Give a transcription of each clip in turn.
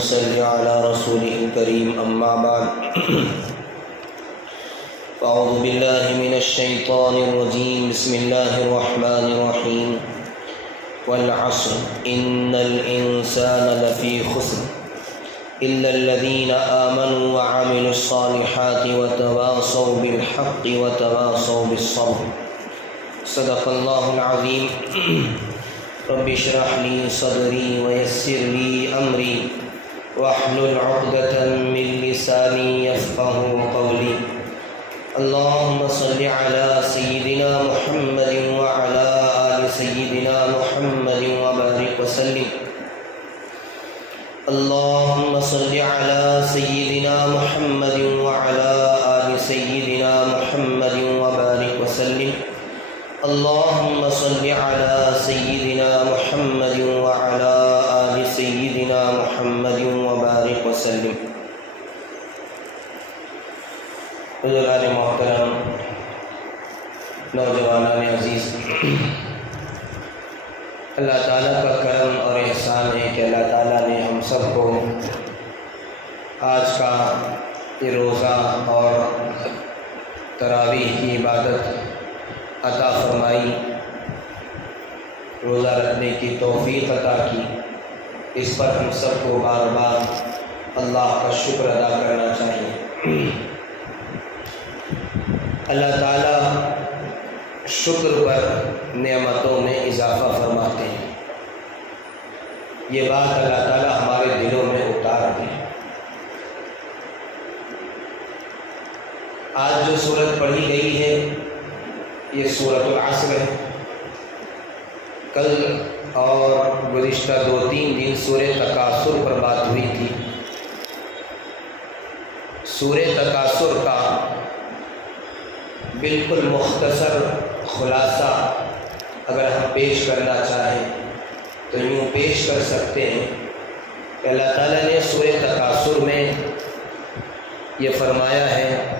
صل على رسوله الكريم أما بعد أعوذ بالله من الشيطان الرجيم بسم الله الرحمن الرحيم والعصر إن الإنسان لفي خسر إلا الذين آمنوا وعملوا الصالحات وتواصوا بالحق وتواصوا بالصبر صدق الله العظيم رب اشرح لي صدري ويسر لي أمري واحلل عقدة من لساني يفقهوا قولي اللهم صل على سيدنا محمد وعلى آل سيدنا محمد وبارك وسلم اللهم صل على سيدنا محمد وعلى آل سيدنا محمد وبارك وسلم اللهم صل على سيدنا محمد وعلى آل سيدنا محمد وبارك وسلم. بزرگان محترم، نوجوانان عزیز، اللہ تعالیٰ کا کرم اور احسان ہے کہ اللہ تعالیٰ نے ہم سب کو آج کا یہ روزہ اور تراویح کی عبادت عطا فرمائی، روزہ رکھنے کی توفیق عطا کی. اس پر ہم سب کو بار بار اللہ کا شکر ادا کرنا چاہیے. اللہ تعالیٰ شکر پر نعمتوں میں اضافہ فرماتے ہیں. یہ بات اللہ تعالیٰ ہمارے دلوں میں اتار دے. آج جو سورت پڑھی گئی ہے یہ سورۃ العصر ہے. کل اور گزشتہ 2-3 دن سورہ تکاثر پر بات ہوئی تھی. سورہ تکاثر کا بالکل مختصر خلاصہ اگر ہم پیش کرنا چاہیں تو یوں پیش کر سکتے ہیں کہ اللہ تعالیٰ نے سورہ تکاثر میں یہ فرمایا ہے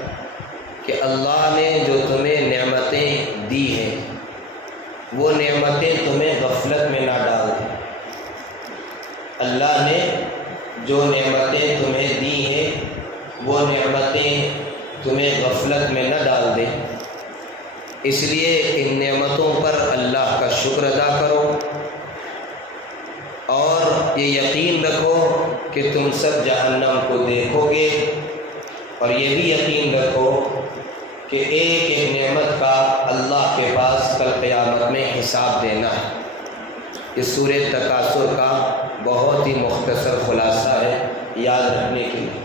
کہ اللہ نے جو تمہیں نعمتیں دی ہیں وہ نعمتیں تمہیں غفلت میں نہ ڈال دیں. اللہ نے جو نعمتیں تمہیں دی ہیں وہ نعمتیں تمہیں غفلت میں نہ ڈال دیں. اس لیے ان نعمتوں پر اللہ کا شکر ادا کرو اور یہ یقین رکھو کہ تم سب جہنم کو دیکھو گے، اور یہ بھی یقین رکھو کہ ایک ایک نعمت کا اللہ کے پاس کل قیامت میں حساب دینا ہے. یہ سورہ تکاثر کا بہت ہی مختصر خلاصہ ہے یاد رکھنے کے لیے.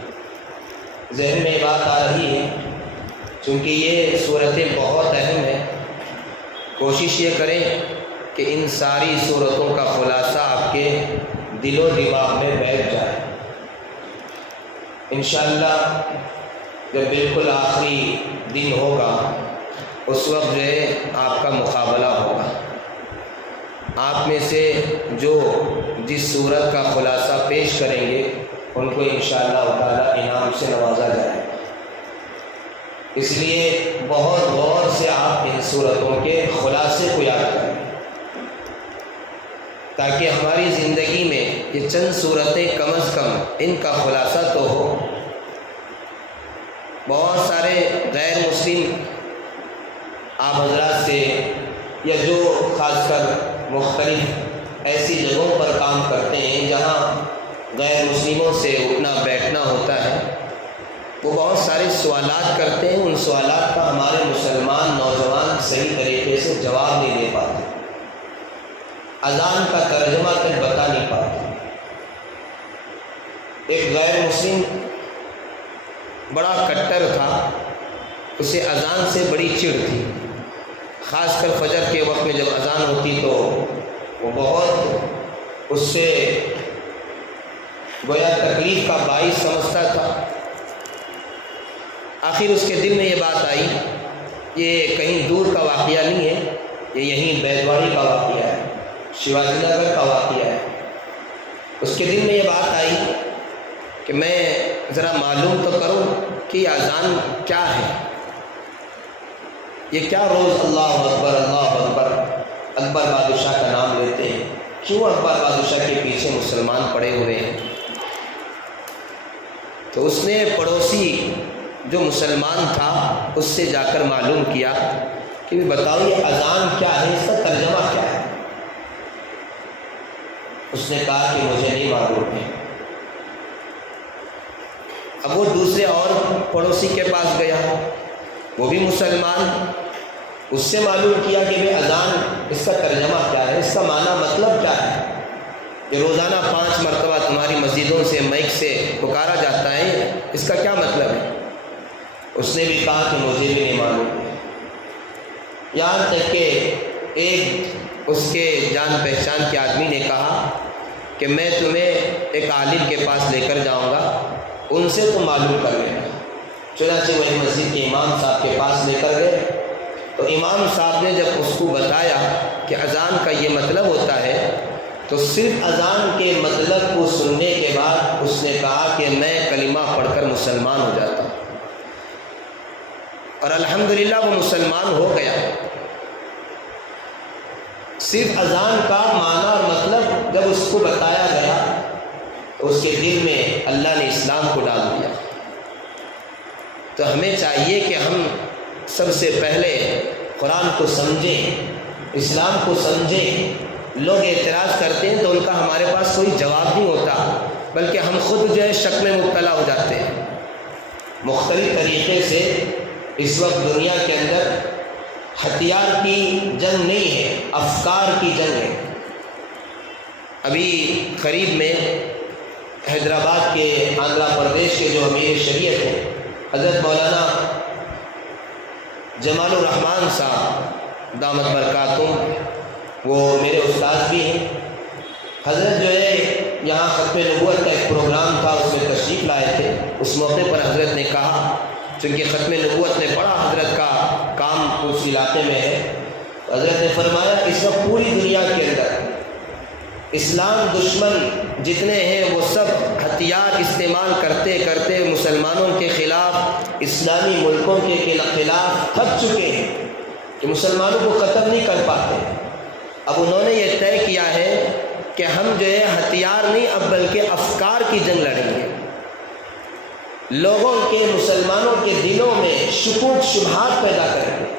ذہن میں بات آ رہی ہے چونکہ یہ صورتیں بہت اہم ہیں. کوشش یہ کریں کہ ان ساری صورتوں کا خلاصہ آپ کے دل و دماغ میں بیٹھ جائے. انشاءاللہ جب بالکل آخری دن ہوگا اس وقت جو ہے آپ کا مقابلہ ہوگا. آپ میں سے جو جس صورت کا خلاصہ پیش کریں گے ان کو انشاءاللہ تعالیٰ انعام سے نوازا جائے. اس لیے بہت غور سے آپ ان صورتوں کے خلاصے کو یاد کریں تاکہ ہماری زندگی میں یہ چند صورتیں کم از کم ان کا خلاصہ تو ہو. بہت سارے غیر مسلم آپ حضرات سے یا جو خاص کر مختلف ایسی جگہوں پر کام کرتے ہیں جہاں غیر مسلموں سے اٹھنا بیٹھنا ہوتا ہے، وہ بہت سارے سوالات کرتے ہیں. ان سوالات کا ہمارے مسلمان نوجوان صحیح طریقے سے جواب نہیں دے پاتے، اذان کا ترجمہ تک بتا نہیں پاتے. ایک غیر مسلم بڑا کٹر تھا، اسے اذان سے بڑی چڑ تھی. خاص کر فجر کے وقت میں جب اذان ہوتی تو وہ بہت اس سے گویا تکلیف کا باعث سمجھتا تھا. آخر اس کے دل میں یہ بات آئی، یہ کہیں دور کا واقعہ نہیں ہے، یہ یہیں بیدواری کا واقعہ ہے، شیواجی نگر کا واقعہ ہے. اس کے دل میں یہ بات آئی کہ میں ذرا معلوم تو کروں کہ یہ اذان کیا ہے، یہ کیا روز اللہ اکبر اکبر بادشاہ کا نام لیتے ہیں، کیوں اکبر بادشاہ کے پیچھے مسلمان پڑے ہوئے ہیں. تو اس نے پڑوسی جو مسلمان تھا اس سے جا کر معلوم کیا کہ بتاؤ یہ اذان کیا ہے، اس کا ترجمہ کیا ہے؟ اس نے کہا کہ مجھے نہیں معلوم ہے۔ اب وہ دوسرے اور پڑوسی کے پاس گیا، وہ بھی مسلمان، اس سے معلوم کیا کہ بھئی اذان اس کا ترجمہ کیا ہے، اس کا معنی مطلب کیا ہے؟ کہ روزانہ 5 مرتبہ تمہاری مسجدوں سے مائک سے پکارا جاتا ہے، اس کا کیا مطلب ہے؟ اس نے بھی کہا کہ مجھے بھی نہیں معلوم ہے۔ یہاں تک کہ ایک اس کے جان پہچان کے آدمی نے کہا کہ میں تمہیں ایک عالم کے پاس لے کر جاؤں گا، ان سے تم معلوم کر لینا۔ چنانچہ وہی مسجد کے امام صاحب کے پاس لے کر گئے، تو امام صاحب نے جب اس کو بتایا کہ اذان کا یہ مطلب ہوتا ہے، تو صرف اذان کے مطلب کو سننے کے بعد اس نے کہا کہ میں کلمہ پڑھ کر مسلمان ہو جاتا ہوں، اور الحمدللہ وہ مسلمان ہو گیا۔ صرف اذان کا معنی اور مطلب جب اس کو بتایا گیا تو اس کے دل میں اللہ نے اسلام کو ڈال دیا۔ تو ہمیں چاہیے کہ ہم سب سے پہلے قرآن کو سمجھیں، اسلام کو سمجھیں۔ لوگ اعتراض کرتے ہیں تو ان کا ہمارے پاس کوئی جواب نہیں ہوتا، بلکہ ہم خود جو ہے شک میں مبتلا ہو جاتے ہیں۔ مختلف طریقے سے اس وقت دنیا کے اندر ہتھیار کی جنگ نہیں ہے، افکار کی جنگ ہے۔ ابھی قریب میں حیدرآباد کے آندھرا پردیش کے جو امیر شریعت ہیں حضرت مولانا جمال الرحمن صاحب دامت برکاتہم، وہ میرے استاد بھی ہیں۔ حضرت جو ہے یہاں ختم نبوت کا ایک پروگرام تھا، اس میں تشریف لائے تھے۔ اس موقع پر حضرت نے کہا، چونکہ ختم نبوت نے بڑا حضرت کا کام اس علاقے میں ہے، حضرت نے فرمایا اس وقت پوری دنیا کے اندر اسلام دشمن جتنے ہیں وہ سب ہتھیار استعمال کرتے کرتے مسلمانوں کے خلاف، اسلامی ملکوں کے خلاف تھک چکے ہیں کہ مسلمانوں کو ختم نہیں کر پاتے۔ اب انہوں نے یہ طے کیا ہے کہ ہم جو ہے ہتھیار نہیں، اب بلکہ افکار کی جنگ لڑیں گے۔ لوگوں کے، مسلمانوں کے دلوں میں شکوک شبہات پیدا کریں گے،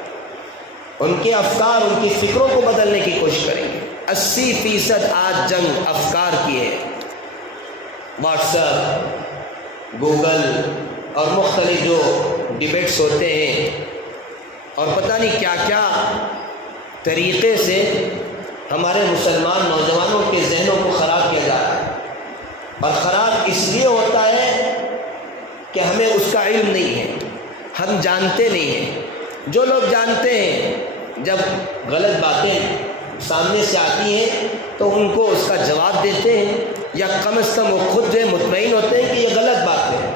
ان کے افکار، ان کی فکروں کو بدلنے کی کوشش کریں گے۔ 80% آج جنگ افکار کی ہے۔ واٹس ایپ، گوگل اور مختلف جو ڈیبیٹس ہوتے ہیں اور پتہ نہیں کیا کیا طریقے سے ہمارے مسلمان نوجوانوں کے ذہنوں کو خراب کیا جا رہا ہے، اور خراب اس لیے ہوتا ہے کہ ہمیں اس کا علم نہیں ہے، ہم جانتے نہیں ہیں۔ جو لوگ جانتے ہیں جب غلط باتیں سامنے سے آتی ہیں تو ان کو اس کا جواب دیتے ہیں، یا کم از کم وہ خود جو ہے مطمئن ہوتے ہیں کہ یہ غلط بات ہے۔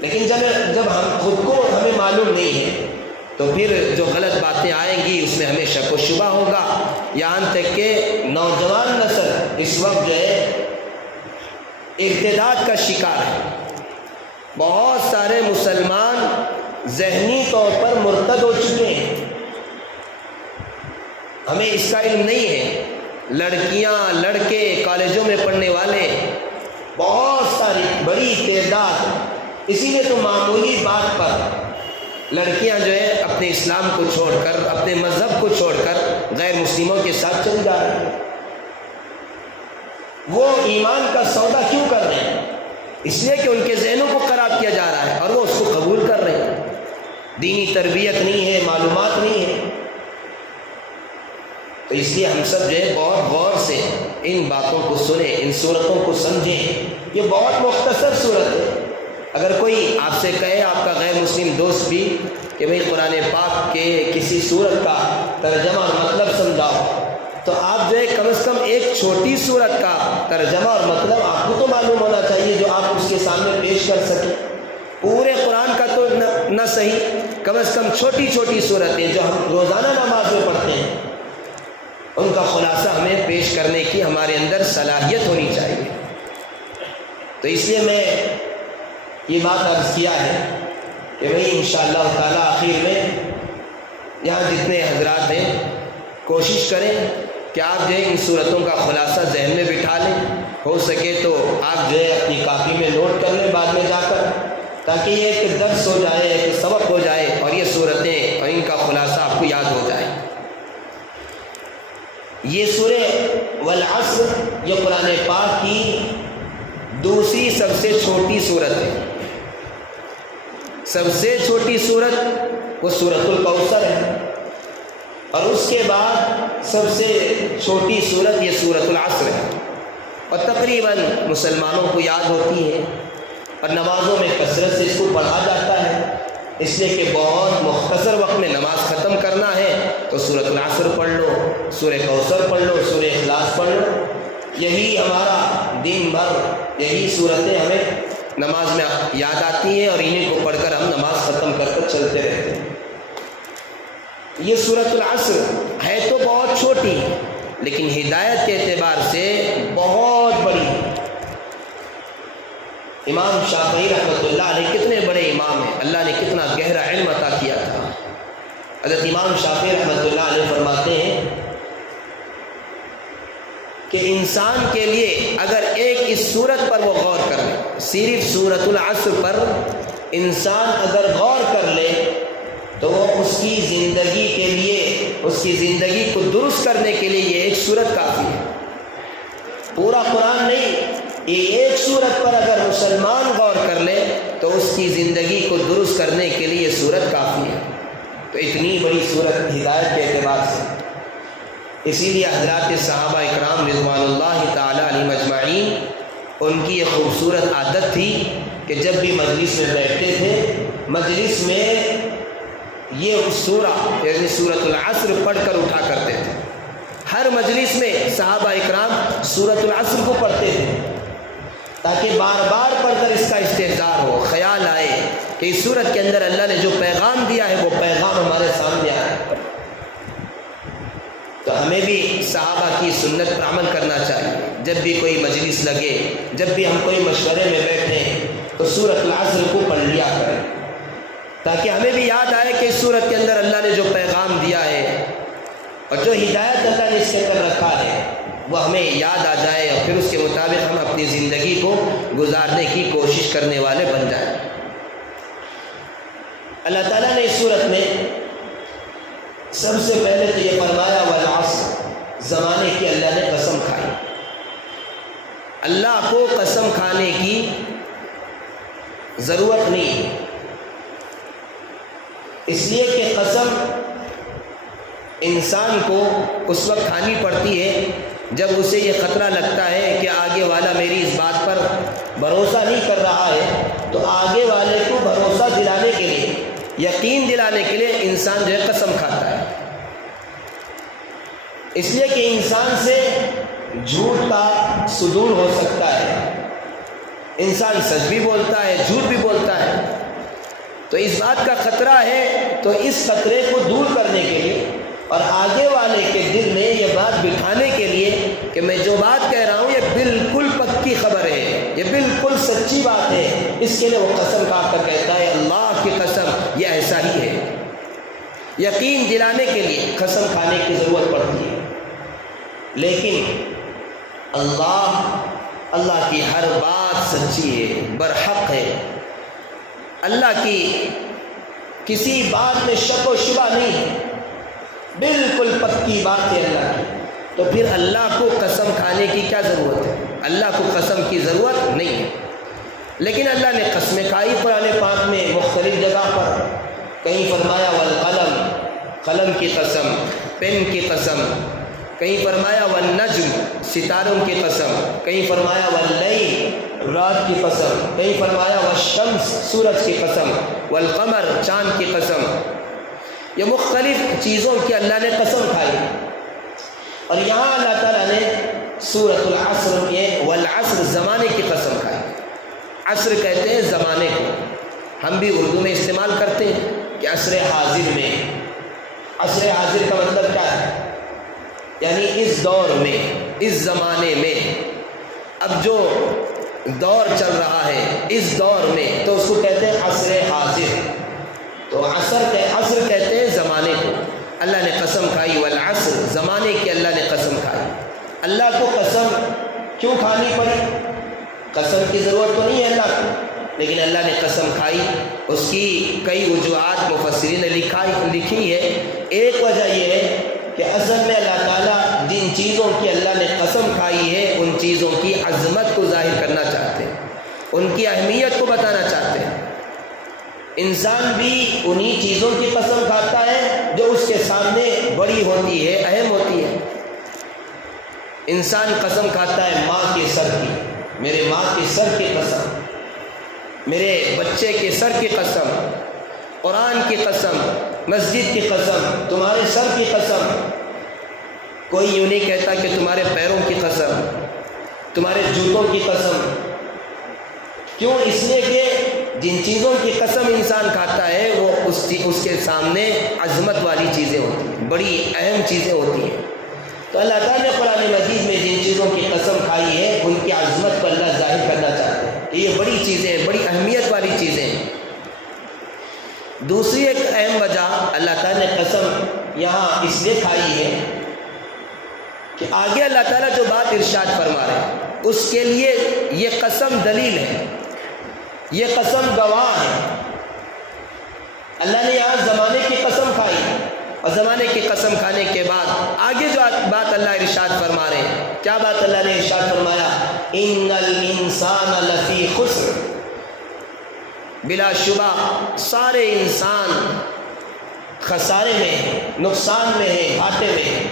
لیکن جب ہم خود کو ہمیں معلوم نہیں ہے تو پھر جو غلط باتیں آئیں گی اس میں ہمیں شک و شبہ ہوگا۔ یہاں تک کہ نوجوان نسل اس وقت جو ہے ارتداد کا شکار ہے۔ بہت سارے مسلمان ذہنی طور پر مرتد ہو چکے ہیں، ہمیں اس کا علم نہیں ہے۔ لڑکیاں، لڑکے، کالجوں میں پڑھنے والے بہت ساری بڑی تعداد، اسی لیے تو معمولی بات پر لڑکیاں جو ہے اپنے اسلام کو چھوڑ کر، اپنے مذہب کو چھوڑ کر غیر مسلموں کے ساتھ چل جا رہے ہیں۔ وہ ایمان کا سودا کیوں کر رہے ہیں؟ اس لیے کہ ان کے ذہنوں کو خراب کیا جا رہا ہے اور وہ اس کو قبول کر رہے ہیں۔ دینی تربیت نہیں ہے، معلومات نہیں ہے۔ تو اس لیے ہم سب جو ہے بہت غور سے ان باتوں کو سنیں، ان صورتوں کو سمجھیں۔ یہ بہت مختصر صورت ہے۔ اگر کوئی آپ سے کہے، آپ کا غیر مسلم دوست بھی، کہ بھئی قرآن پاک کے کسی صورت کا ترجمہ اور مطلب سمجھاؤ، تو آپ جو ہے کم از کم ایک چھوٹی صورت کا ترجمہ اور مطلب آپ کو تو معلوم ہونا چاہیے جو آپ اس کے سامنے پیش کر سکیں۔ پورے قرآن کا تو نہ صحیح، کم از کم چھوٹی چھوٹی صورتیں جو ہم روزانہ نماز میں پڑھتے ہیں، ان کا خلاصہ ہمیں پیش کرنے کی ہمارے اندر صلاحیت ہونی چاہیے۔ تو اس لیے میں یہ بات عرض کیا ہے کہ بھئی انشاءاللہ تعالیٰ آخر میں یہاں جتنے حضرات ہیں کوشش کریں کہ آپ جو ہے ان صورتوں کا خلاصہ ذہن میں بٹھا لیں، ہو سکے تو آپ جو ہے اپنی کاپی میں نوٹ کر لیں بعد میں جا کر، تاکہ یہ ایک درس ہو جائے، ایک سبق ہو جائے اور یہ صورتیں اور ان کا خلاصہ آپ کو یاد ہو جائے۔ یہ سورہ والعصر یہ قرآن پاک کی دوسری سب سے چھوٹی صورت ہے۔ سب سے چھوٹی صورت وہ سورۃ الکوثر ہے، اور اس کے بعد سب سے چھوٹی صورت یہ سورۃ العصر ہے، اور تقریباً مسلمانوں کو یاد ہوتی ہے اور نمازوں میں کثرت سے اس کو پڑھا جاتا ہے، اس لیے کہ بہت مختصر وقت میں نماز ختم کرنا ہے تو سورۃ العصر پڑھ لو، سورہ کوثر پڑھ لو، سورہ اخلاص پڑھ لو۔ یہی ہمارا دن بھر یہی صورتیں ہمیں نماز میں یاد آتی ہیں، اور انہیں کو پڑھ کر ہم نماز ختم کر کر چلتے رہتے ہیں۔ یہ سورۃ العصر ہے تو بہت چھوٹی، لیکن ہدایت کے اعتبار سے بہت بڑی۔ امام شافعی رحمۃ اللہ علیہ کتنے بڑے امام ہیں، اللہ نے کتنا گہرا علم عطا کیا تھا۔ حضرت امام شافعی رحمۃ اللہ علیہ فرماتے ہیں کہ انسان کے لیے اگر ایک اس صورت پر وہ غور کر لے، صرف سورۃ العصر پر انسان اگر غور کر لے تو وہ اس کی زندگی کے لیے، اس کی زندگی کو درست کرنے کے لیے یہ ایک صورت کافی ہے۔ پورا قرآن نہیں، یہ ایک صورت پر اگر مسلمان غور کر لے تو اس کی زندگی کو درست کرنے کے لیے یہ صورت کافی ہے۔ تو اتنی بڑی صورت ہدایت کے اعتبار سے، اسی لیے حضرات صحابہ اکرام رضوان اللہ تعالیٰ علیہم اجمعین ان کی یہ خوبصورت عادت تھی کہ جب بھی مجلس میں بیٹھتے تھے، مجلس میں یہ سورہ یعنی سورۃ العصر پڑھ کر اٹھا کرتے تھے۔ ہر مجلس میں صحابہ اکرام سورۃ العصر کو پڑھتے تھے، تاکہ بار بار پڑھ کر اس کا استحضار ہو، خیال آئے کہ اس سورت کے اندر اللہ نے جو پیغام دیا ہے وہ پیغام ہمارے سامنے آئے۔ تو ہمیں بھی صحابہ کی سنت پر عمل کرنا چاہیے۔ جب بھی کوئی مجلس لگے، جب بھی ہم کوئی مشورے میں بیٹھیں تو سورۃ العصر کو پڑھ لیا کریں، تاکہ ہمیں بھی یاد آئے کہ اس سورت کے اندر اللہ نے جو پیغام دیا ہے اور جو ہدایت اللہ نے اس کے اندر رکھا ہے وہ ہمیں یاد آ جائے، اور پھر اس کے مطابق ہم اپنی زندگی کو گزارنے کی کوشش کرنے والے بن جائیں۔ اللہ تعالیٰ نے اس صورت میں سب سے پہلے تو یہ فرمایا والعصر، زمانے کی اللہ نے قسم کھائی۔ اللہ کو قسم کھانے کی ضرورت نہیں ہے، اس لیے کہ قسم انسان کو اس وقت کھانی پڑتی ہے جب اسے یہ خطرہ لگتا ہے کہ آگے والا میری اس بات پر بھروسہ نہیں کر رہا ہے، تو آگے والے کو بھروسہ دلانے کے لیے، یقین دلانے کے لیے انسان جو ہے قسم کھاتا ہے۔ اس لیے کہ انسان سے جھوٹ کا صدور ہو سکتا ہے، انسان سچ بھی بولتا ہے، جھوٹ بھی بولتا ہے، تو اس بات کا خطرہ ہے، تو اس خطرے کو دور کرنے کے لیے اور آگے والے کے دل میں یہ بات بٹھانے کے لیے کہ میں جو بات کہہ رہا ہوں یہ بالکل پکی خبر ہے، یہ بالکل سچی بات ہے، اس کے لیے وہ قسم کھا کر کہتا ہے اللہ کی قسم یہ ایسا ہی ہے۔ یقین دلانے کے لیے قسم کھانے کی ضرورت پڑتی ہے، لیکن اللہ کی ہر بات سچی ہے، برحق ہے، اللہ کی کسی بات میں شک و شبہ نہیں ہے، بالکل پکی بات ہے اللہ کی۔ تو پھر اللہ کو قسم کھانے کی کیا ضرورت ہے؟ اللہ کو قسم کی ضرورت نہیں ہے، لیکن اللہ نے قسمیں کھائی قرآن پاک میں مختلف جگہ پر، کہیں فرمایا والقلم، قلم کی قسم، پین کی قسم، کہیں فرمایا والنجم، ستاروں کی قسم، کہیں فرمایا واللیل، رات کی قسم، کہیں فرمایا والشمس، سورج کی قسم، والقمر، چاند کی قسم۔ یہ مختلف چیزوں کی اللہ نے قسم کھائی، اور یہاں اللہ تعالیٰ نے سورۃ العصر میں والعصر زمانے کی قسم کھائی۔ عصر کہتے ہیں زمانے کو، ہم بھی اردو میں استعمال کرتے ہیں کہ عصر حاضر میں۔ عصر حاضر کا مطلب کیا ہے؟ یعنی اس دور میں، اس زمانے میں، اب جو دور چل رہا ہے اس دور میں، تو اس کو کہتے ہیں عصر حاضر۔ تو عصر کہتے ہیں زمانے کو۔ اللہ نے قسم کھائی، والعصر زمانے کی اللہ نے قسم کھائی۔ اللہ کو قسم کیوں کھانی پڑی؟ قسم کی ضرورت تو نہیں ہے اللہ کو، لیکن اللہ نے قسم کھائی۔ اس کی کئی وجوہات مفسرین نے لکھی ہے۔ ایک وجہ یہ ہے کہ اصل میں اللہ تعالیٰ جن چیزوں کی اللہ نے قسم کھائی ہے ان چیزوں کی عظمت کو ظاہر کرنا چاہتے ہیں، ان کی اہمیت کو بتانا چاہتے ہیں۔ انسان بھی انہی چیزوں کی قسم کھاتا ہے جو اس کے سامنے بڑی ہوتی ہے، اہم ہوتی ہے۔ انسان قسم کھاتا ہے ماں کے سر کی، میرے ماں کے سر کی قسم، میرے بچے کے سر کی قسم، قرآن کی قسم، مسجد کی قسم، تمہارے سر کی قسم۔ کوئی یوں نہیں کہتا کہ تمہارے پیروں کی قسم، تمہارے جوتوں کی قسم۔ کیوں؟ اس لیے کہ جن چیزوں کی قسم انسان کھاتا ہے وہ اس کے سامنے عظمت والی چیزیں ہوتی ہیں، بڑی اہم چیزیں ہوتی ہیں۔ تو اللہ تعالیٰ نے قرآن مجید میں جن چیزوں کی قسم کھائی ہے ان کی عظمت کو اللہ ظاہر کرنا چاہتے ہیں کہ یہ بڑی چیزیں ہیں، بڑی اہمیت والی چیزیں ہیں۔ دوسری ایک اہم وجہ اللہ تعالیٰ نے قسم یہاں اس لیے کھائی ہے کہ آگے اللہ تعالیٰ جو بات ارشاد فرما رہے ہیں اس کے لیے یہ قسم دلیل ہے، یہ قسم گواہ ہے۔ اللہ نے یہاں زمانے کی قسم کھائی، اور زمانے کی قسم کھانے کے بعد آگے جو بات اللہ ارشاد فرما رہے ہیں، کیا بات اللہ نے ارشاد فرمایا؟ ان الانسان لفی خسر، بلا شبہ سارے انسان خسارے میں ہیں، نقصان میں ہیں، گھاٹے میں ہیں۔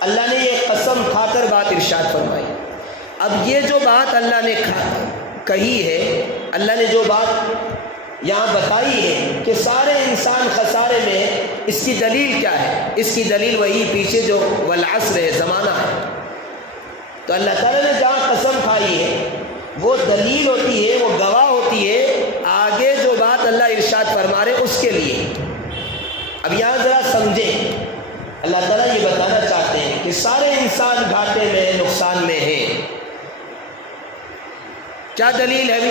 اللہ نے یہ قسم کھا کر بات ارشاد فرمائی۔ اب یہ جو بات اللہ نے کہی ہے، اللہ نے جو بات یہاں بتائی ہے کہ سارے انسان خسارے میں ہیں، اس کی دلیل کیا ہے؟ اس کی دلیل وہی پیچھے جو والعصر ہے، زمانہ ہے۔ تو اللہ تعالیٰ نے جہاں قسم کھائی ہے وہ دلیل ہوتی ہے، وہ گواہ ہوتی ہے آگے جو بات اللہ ارشاد فرما رہے اس کے لیے۔ اب یہاں ذرا سمجھیں، اللہ تعالیٰ یہ بتانا چاہتے ہیں کہ سارے انسان گھاٹے میں، نقصان میں ہیں۔ کیا دلیل ہے بھی؟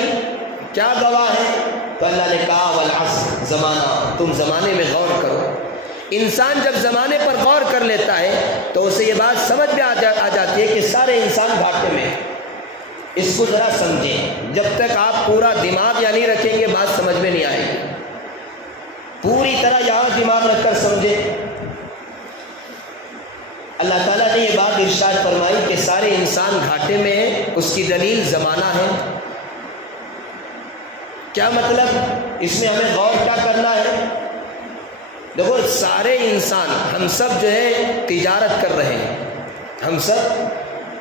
کیا گواہ ہے؟ تو اللہ نے کہا والعصر، زمانہ، تم زمانے میں غور کرو۔ انسان جب زمانے پر غور کر لیتا ہے تو اسے یہ بات سمجھ میں آ جاتی ہے کہ سارے انسان گھاٹے میں ہیں۔ اس کو ذرا سمجھیں، جب تک آپ پورا دماغ یا نہیں رکھیں گے بات سمجھ میں نہیں آئے گی۔ پوری طرح یہاں دماغ رکھ کر سمجھیں۔ اللہ تعالیٰ نے یہ بات ارشاد فرمائی کہ سارے انسان گھاٹے میں ہیں، اس کی دلیل زمانہ ہے۔ کیا مطلب؟ اس میں ہمیں غور کیا کرنا ہے؟ دیکھو، سارے انسان، ہم سب جو ہے تجارت کر رہے ہیں، ہم سب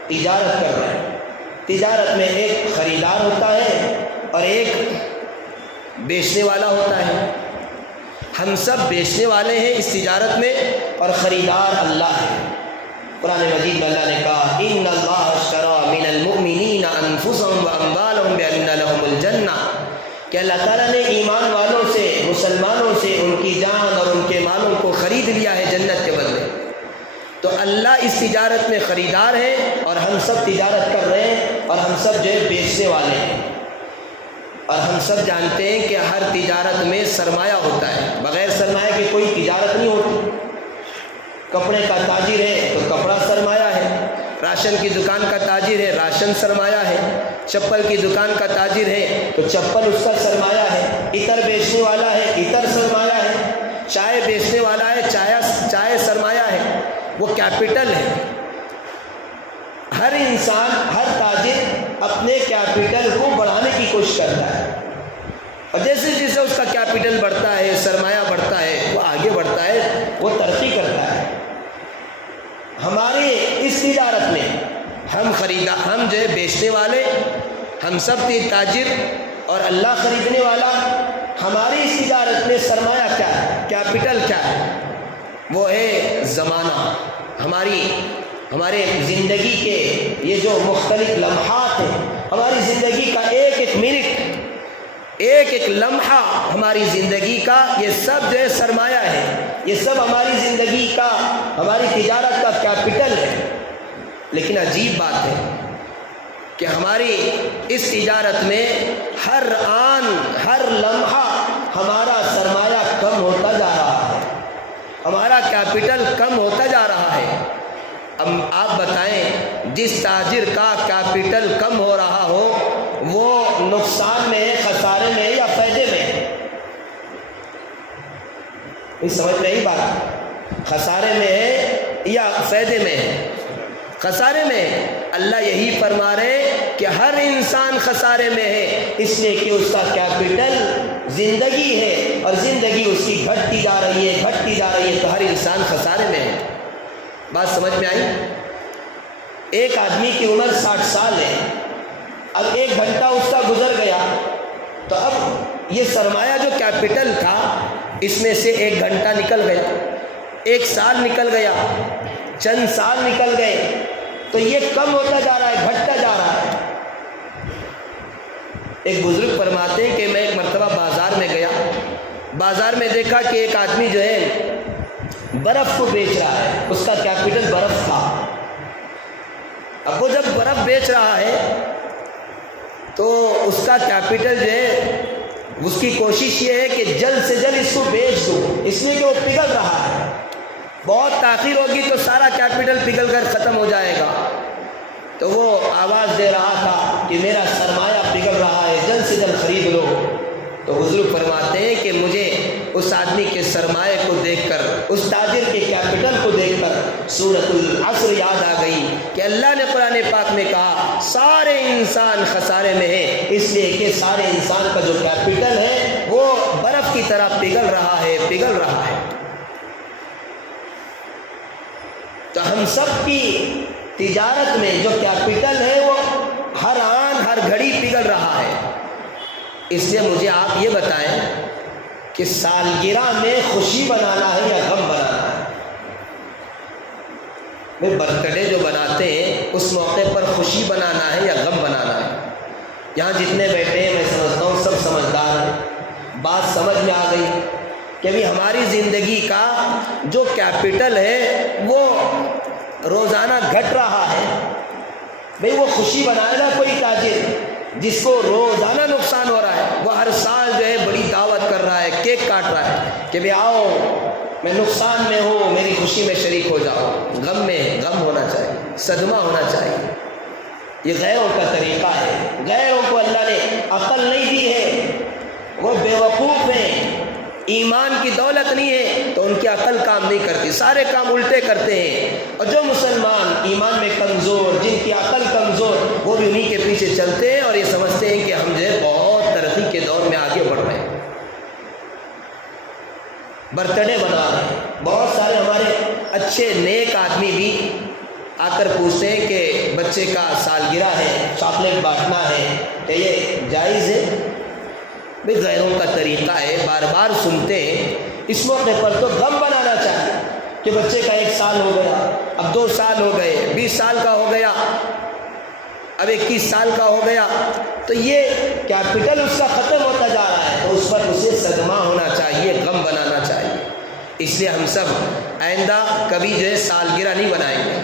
تجارت کر رہے ہیں۔ تجارت میں ایک خریدار ہوتا ہے اور ایک بیچنے والا ہوتا ہے۔ ہم سب بیچنے والے ہیں اس تجارت میں، اور خریدار اللہ ہے۔ قرآن مجید میں اللہ نے کہا ان اللہ اشتری من المؤمنین انفسهم واموالهم بان لهم الجنہ، کہ اللہ تعالیٰ نے ایمان والوں سے، مسلمانوں سے ان کی جان اور ان کے مالوں کو خرید لیا ہے جنت کے بدلے۔ تو اللہ اس تجارت میں خریدار ہے اور ہم سب تجارت کر رہے ہیں، اور ہم سب جو ہے بیچنے والے ہیں۔ اور ہم سب جانتے ہیں کہ ہر تجارت میں سرمایہ ہوتا ہے، بغیر سرمایہ کے کوئی تجارت نہیں ہوتی۔ کپڑے کا تاجر ہے تو کپڑا سرمایہ ہے، راشن کی دکان کا تاجر ہے، راشن سرمایہ ہے، چپل کی دکان کا تاجر ہے تو چپل اس کا سرمایہ ہے، عطر بیچنے والا ہے، عطر سرمایہ ہے، چائے بیچنے والا ہے، چائے سرمایہ ہے، وہ کیپٹل ہے۔ ہر انسان، ہر تاجر اپنے کیپٹل کو بڑھانے کی کوشش کرتا ہے، اور جیسے جیسے اس کا کیپٹل بڑھتا ہے، سرمایہ بڑھتا ہے، وہ آگے بڑھتا ہے، وہ ترقی کرتا ہے۔ ہماری اس تجارت میں ہم جو ہے بیچنے والے، ہم سب تاجر اور اللہ خریدنے والا، ہماری اس تجارت میں سرمایہ کیا ہے؟ کیپٹل کیا ہے؟ وہ ہے زمانہ۔ ہمارے زندگی کے یہ جو مختلف لمحات ہیں، ہماری زندگی کا ایک ایک منٹ، ایک ایک لمحہ ہماری زندگی کا، یہ سب جو ہے سرمایہ ہے، یہ سب ہماری زندگی کا، ہماری تجارت کا کیپٹل ہے۔ لیکن عجیب بات ہے کہ ہماری اس تجارت میں ہر آن، ہر لمحہ ہمارا سرمایہ کم ہوتا جا رہا ہے۔ ہمارا کیپٹل کم ہوتا جا رہا ہے۔ اب آپ بتائیں، جس تاجر کا کیپٹل کم ہو رہا ہو وہ نقصان میں ہے، خسارے میں ہے یا فائدے میں ہے؟ اس سمجھ میں ہی بات، خسارے میں ہے یا فائدے میں ہے؟ خسارے میں ہے۔ اللہ یہی فرما رہے کہ ہر انسان خسارے میں ہے، اس لیے کہ اس کا کیپٹل زندگی ہے اور زندگی اس کی گھٹتی جا رہی ہے، گھٹتی جا رہی ہے، تو ہر انسان خسارے میں ہے۔ بات سمجھ میں آئی؟ ایک آدمی کی عمر 60 سال ہے، اب 1 گھنٹہ اس کا گزر گیا تو اب یہ سرمایہ جو کیپٹل تھا اس میں سے 1 گھنٹہ نکل گیا، 1 سال نکل گیا، چند سال نکل گئے، تو یہ کم ہوتا جا رہا ہے، گھٹتا جا رہا ہے۔ ایک بزرگ فرماتے ہیں کہ میں ایک مرتبہ بازار میں گیا، بازار میں دیکھا کہ ایک آدمی جو ہے برف کو بیچ رہا ہے، اس کا کیپٹل برف تھا۔ اب وہ جب برف بیچ رہا ہے تو اس کا کیپٹل جو ہے، اس کی کوشش یہ ہے کہ جلد سے جلد اس کو بیچ دو، اس لیے کہ وہ پگھل رہا ہے، بہت تاخیر ہوگی تو سارا کیپٹل پگھل کر ختم ہو جائے گا۔ تو وہ آواز دے رہا تھا کہ میرا سرمایہ پگھل رہا ہے، جلد سے جلد خرید لو۔ تو بزرگ فرماتے ہیں کہ مجھے اس آدمی کے سرمایہ کو دیکھ کر، اس تاجر کے کیپٹل کو دیکھ کر سورۃ العصر یاد آ گئی کہ اللہ نے قرآن پاک میں کہا سارے انسان خسارے میں ہیں، اس لیے کہ سارے انسان کا جو کیپٹل ہے وہ برف کی طرح پگھل رہا ہے، پگھل رہا ہے۔ تو ہم سب کی تجارت میں جو کیپٹل ہے وہ ہر آن ہر گھڑی پگھل رہا ہے۔ اس لیے مجھے آپ یہ بتائیں کہ سالگرہ میں خوشی بنانا ہے یا غم بنانا ہے؟ برتھ ڈے جو بناتے ہیں اس موقع پر خوشی بنانا ہے یا غم بنانا ہے؟ یہاں جتنے بیٹھے ہیں میں سمجھتا ہوں سب سمجھدار ہیں، بات سمجھ میں آ گئی کہ ابھی ہماری زندگی کا جو کیپٹل ہے وہ روزانہ گھٹ رہا ہے۔ بھئی وہ خوشی بنائے گا کوئی تاجر جس کو روزانہ نقصان ہو رہا ہے، وہ ہر سال جو ہے بڑی دعوت کر رہا ہے، کیک کاٹ رہا ہے کہ بھئی آؤ میں نقصان میں ہوں، میری خوشی میں شریک ہو جاؤ۔ غم میں غم ہونا چاہیے، صدمہ ہونا چاہیے۔ یہ غیروں کا طریقہ ہے، غیروں کو اللہ نے عقل نہیں دی ہے، وہ بے وقوف ہیں، ایمان کی دولت نہیں ہے تو ان کی عقل کام نہیں کرتی، سارے کام الٹے کرتے ہیں۔ اور جو مسلمان ایمان میں کمزور، جن کی عقل کمزور، وہ بھی انہی کے پیچھے چلتے ہیں اور یہ سمجھتے ہیں کہ ہم جو ہے بہت ترقی کے دور میں آگے بڑھ رہے ہیں۔ برتھ ڈے بنا رہے ہیں، بہت سارے ہمارے اچھے نیک آدمی بھی آ کر پوچھتے ہیں کہ بچے کا سالگرہ ہے، چاکلیٹ بانٹنا ہے، کہ یہ جائز ہے؟ بھئی غیروں کا طریقہ ہے، بار بار سنتے ہیں، اس موقع پر تو غم بنانا چاہیے کہ بچے کا 1 سال ہو گیا، اب 2 سال ہو گئے، 20 سال کا ہو گیا، اب 21 سال کا ہو گیا، تو یہ کیپٹل اس کا ختم ہوتا جا رہا ہے، تو اس پر اسے صدمہ ہونا چاہیے، غم بنانا چاہیے۔ اس لیے ہم سب آئندہ کبھی جو ہے سالگرہ نہیں بنائیں گے،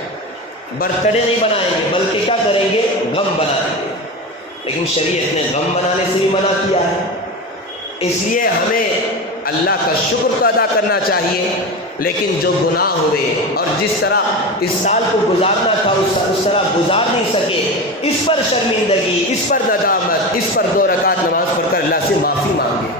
برتھ ڈے نہیں بنائیں گے، بلکہ کیا کریں گے؟ غم بنائیں گے۔ لیکن شریعت نے غم بنانے سے بھی منع کیا ہے، اس لیے ہمیں اللہ کا شکر تو ادا کرنا چاہیے، لیکن جو گناہ ہوئے اور جس طرح اس سال کو گزارنا تھا اس طرح گزار نہیں سکے، اس پر شرمندگی، اس پر ندامت، اس پر 2 رکعت نماز پڑھ کر اللہ سے معافی مانگے۔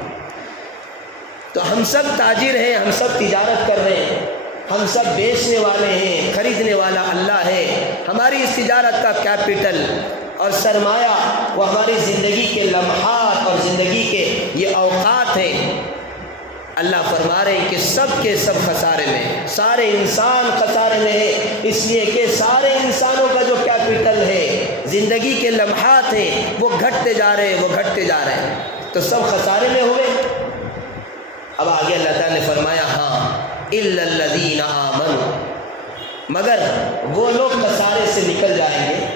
تو ہم سب تاجر ہیں، ہم سب تجارت کر رہے ہیں، ہم سب بیچنے والے ہیں، خریدنے والا اللہ ہے۔ ہماری اس تجارت کا کیپٹل اور سرمایہ وہ ہماری زندگی کے لمحات اور زندگی کے یہ اوقات ہیں۔ اللہ فرما رہے ہیں کہ سب کے سب خسارے میں، سارے انسان خسارے میں ہے، اس لیے کہ سارے انسانوں کا جو کیپٹل ہے، زندگی کے لمحات ہیں، وہ گھٹتے جا رہے ہیں، وہ گھٹتے جا رہے ہیں، تو سب خسارے میں ہوئے۔ اب آگے اللہ تعالیٰ نے فرمایا ہاں الا الذین آمنوا، مگر وہ لوگ خسارے سے نکل جائیں گے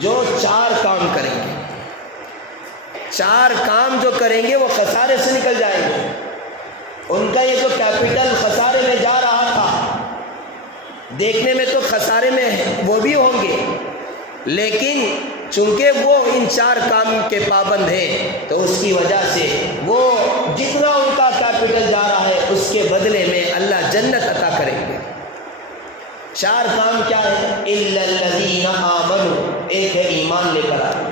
جو 4 کام کریں گے۔ 4 کام جو کریں گے وہ خسارے سے نکل جائیں گے۔ ان کا یہ جو کیپٹل خسارے میں جا رہا تھا، دیکھنے میں تو خسارے میں وہ بھی ہوں گے، لیکن چونکہ وہ ان 4 کام کے پابند ہیں تو اس کی وجہ سے وہ جتنا ان کا کیپٹل جا رہا ہے اس کے بدلے میں اللہ جنت عطا کریں گے۔ 4 کام کیا ہے؟ الا الذین آمنوا، ایک ہے ایمان لے کر آئے۔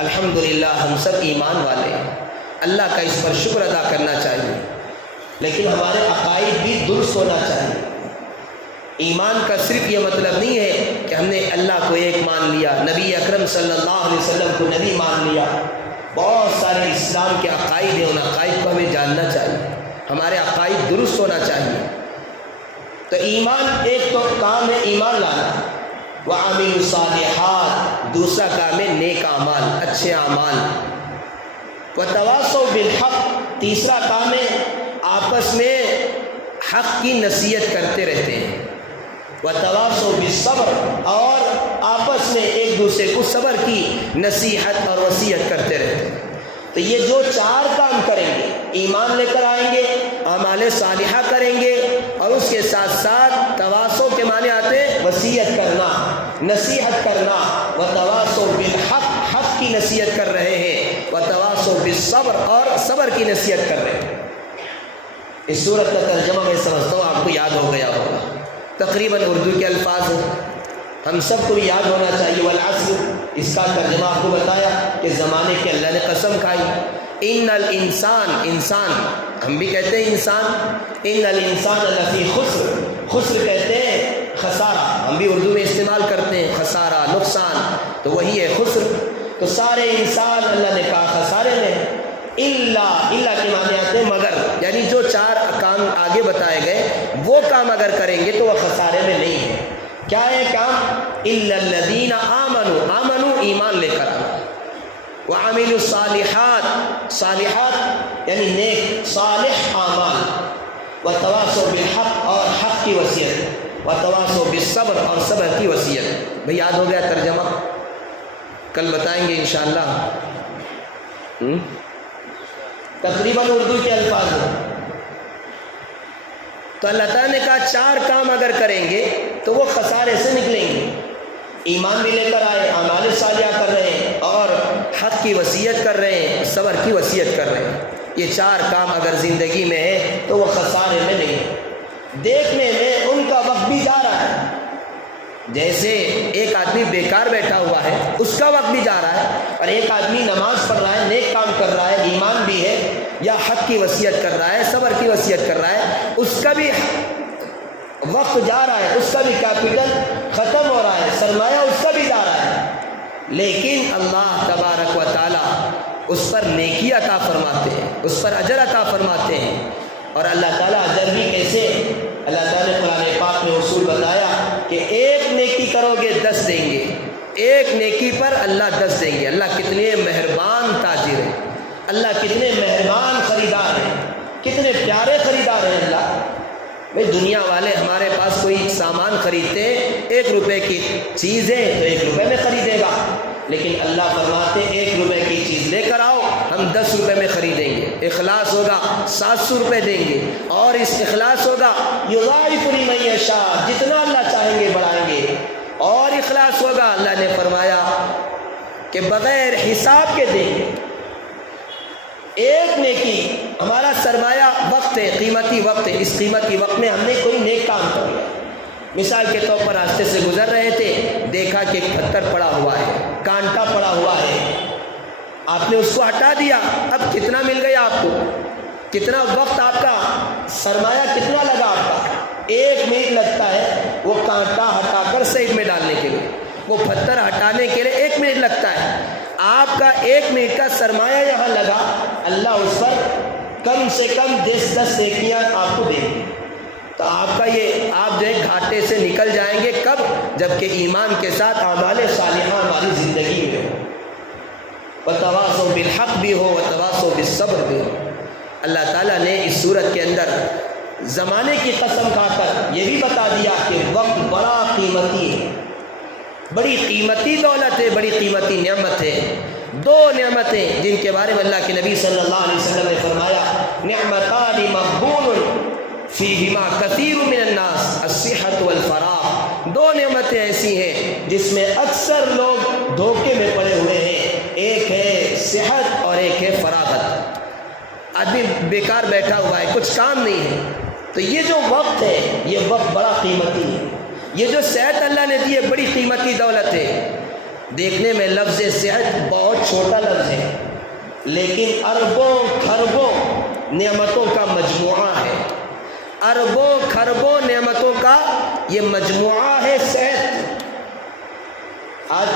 الحمدللہ ہم سب ایمان والے ہیں، اللہ کا اس پر شکر ادا کرنا چاہیے، لیکن ہمارے عقائد بھی درست ہونا چاہیے۔ ایمان کا صرف یہ مطلب نہیں ہے کہ ہم نے اللہ کو ایک مان لیا، نبی اکرم صلی اللہ علیہ وسلم کو نبی مان لیا۔ بہت سارے اسلام کے عقائد ہیں، ان عقائد کو ہمیں جاننا چاہیے، ہمارے عقائد درست ہونا چاہیے۔ تو ایمان ایک تو کام ہے ایمان لانا، وعاملوا الصالحات دوسرا کام ہے نیک اعمال، اچھے اعمال، وتواصوا بالحق تیسرا کام ہے آپس میں حق کی نصیحت کرتے رہتے ہیں، وتواصوا بالصبر اور آپس میں ایک دوسرے کو صبر کی نصیحت اور وصیت کرتے رہتے ہیں۔ تو یہ جو 4 کام کریں گے، ایمان لے کر آئیں گے، اعمال صالحہ کریں گے، اور اس کے ساتھ ساتھ تواصو کے معنی آتے ہیں وصیت کرنا، نصیحت کرنا، وتواصوا بالحق حق کی نصیحت کر رہے ہیں، وتواصوا بالصبر اور صبر کی نصیحت کر رہے ہیں۔ اس صورت کا ترجمہ میں سمجھتا ہوں آپ کو یاد ہو گیا ہوگا، تقریباً اردو کے الفاظ ہیں، ہم سب کو یاد ہونا چاہیے۔ والعصر اس کا ترجمہ آپ کو بتایا کہ زمانے کے اللہ نے قسم کھائی۔ ان الانسان انسان، ہم بھی کہتے ہیں انسان، ان الانسان لفی خسر، خسر کہتے ہیں خسارہ، ہم بھی اردو میں استعمال کرتے ہیں خسارہ، نقصان، تو وہی ہے خسر۔ تو سارے انسان اللہ نے کہا خسارے میں، اللہ کے معنی آتے ہیں مگر، یعنی جو 4 کام آگے بتائے گئے وہ کام اگر کریں گے تو وہ خسارے میں نہیں ہے۔ کیا ہے کام؟ الا الذین آمنوا، آمنوا ایمان لے کر آنا، وعملوا الصالحات صالحات یعنی نیک صالح اعمال، وتواصوا بالحق اور حق کی وصیت، وتواصوا بالصبر اور صبر کی وصیت۔ بھئی یاد ہو گیا ترجمہ؟ کل بتائیں گے انشاءاللہ۔ تقریباً اردو کے الفاظ ہیں۔ تو اللہ تعالیٰ نے کہا 4 کام اگر کریں گے تو وہ خسارے سے نکلیں گے، ایمان بھی لے کر آئے، اعمال صالحہ کر رہے ہیں اور حق کی وصیت کر رہے ہیں، صبر کی وصیت کر رہے ہیں۔ یہ 4 کام اگر زندگی میں ہے تو وہ خسارے میں نہیں ہے۔ دیکھنے میں ان کا وقت بھی جا رہا ہے، جیسے ایک آدمی بیکار بیٹھا ہوا ہے اس کا وقت بھی جا رہا ہے، اور ایک آدمی نماز پڑھ رہا ہے، نیک کام کر رہا ہے، ایمان بھی ہے، یا حق کی وصیت کر رہا ہے، صبر کی وصیت کر رہا ہے، اس کا بھی وقت جا رہا ہے، اس کا بھی کیپٹل ختم ہو رہا ہے، سرمایہ اس کا بھی جا رہا ہے، لیکن اللہ تبارک و تعالی اس پر نیکی عطا فرماتے ہیں، اس پر اجر عطا فرماتے ہیں۔ اور اللہ تعالیٰ اجر بھی کیسے؟ اللہ تعالیٰ نے قرآن پاک میں اصول بتایا کہ ایک نیکی کرو گے 10 دیں گے، ایک نیکی پر اللہ 10 دیں گے۔ اللہ کتنے مہربان تاجر ہیں، اللہ کتنے مہربان خریدار ہیں، کتنے پیارے خریدار ہیں اللہ۔ بھائی دنیا والے ہمارے پاس کوئی سامان خریدتے ہیں، 1 روپے کی چیز ہے تو 1 روپے میں خریدے گا، لیکن اللہ فرماتے ہیں 1 روپے کی چیز لے کر آؤ، ہم 10 روپے میں خریدیں گے۔ اخلاص ہوگا 700 روپے دیں گے، اور اس اخلاص ہوگا یضاعف لمن یشاء، جتنا اللہ چاہیں گے بڑھائیں گے، اور اخلاص ہوگا اللہ نے فرمایا کہ بغیر حساب کے دیں گے۔ ایک نیکی، ہمارا سرمایہ وقت ہے، قیمتی وقت ہے، اس قیمتی وقت میں ہم نے کوئی نیک کام کر لیا۔ مثال کے طور پر راستے سے گزر رہے تھے، دیکھا کہ ایک پتھر پڑا ہوا ہے، کانٹا پڑا ہوا ہے، آپ نے اس کو ہٹا دیا، اب کتنا مل گیا آپ کو؟ کتنا وقت آپ کا سرمایہ کتنا لگا آپ کا؟ 1 منٹ لگتا ہے وہ کانٹا ہٹا کر سائڈ میں ڈالنے کے لیے، وہ پتھر ہٹانے کے لیے 1 منٹ لگتا ہے۔ آپ کا 1 منٹ کا سرمایہ یہاں لگا، اللہ اس پر کم سے کم 10 نیکیاں آپ کو دیں گے۔ تو آپ کا یہ آپ جو ہے گھاٹے سے نکل جائیں گے کب؟ جبکہ ایمان کے ساتھ اعمال صالحہ ہماری زندگی میں ہو، وتواصوا بالحق بھی ہو، وتواصوا بالصبر بھی ہو۔ اللہ تعالیٰ نے اس صورت کے اندر زمانے کی قسم کھا کر یہ بھی بتا دیا کہ وقت بڑا قیمتی ہے، بڑی قیمتی دولت ہے، بڑی قیمتی نعمت ہے۔ 2 نعمتیں جن کے بارے میں اللہ کے نبی صلی اللہ علیہ وسلم نے فرمایا، نعمتان مغبون فیہما کثیر من الناس الصحۃ والفراغ، 2 نعمتیں ایسی ہیں جس میں اکثر لوگ دھوکے میں پڑے ہوئے ہیں، ایک ہے صحت اور ایک ہے فراغت۔ آدمی بیکار بیٹھا ہوا ہے، کچھ کام نہیں ہے، تو یہ جو وقت ہے یہ وقت بڑا قیمتی ہے۔ یہ جو صحت اللہ نے دی ہے بڑی قیمتی دولت ہے۔ دیکھنے میں لفظ صحت بہت چھوٹا لفظ ہے، لیکن اربوں کھربوں نعمتوں کا مجموعہ ہے۔ اربوں کھربوں نعمتوں کا یہ مجموعہ ہے صحت۔ آج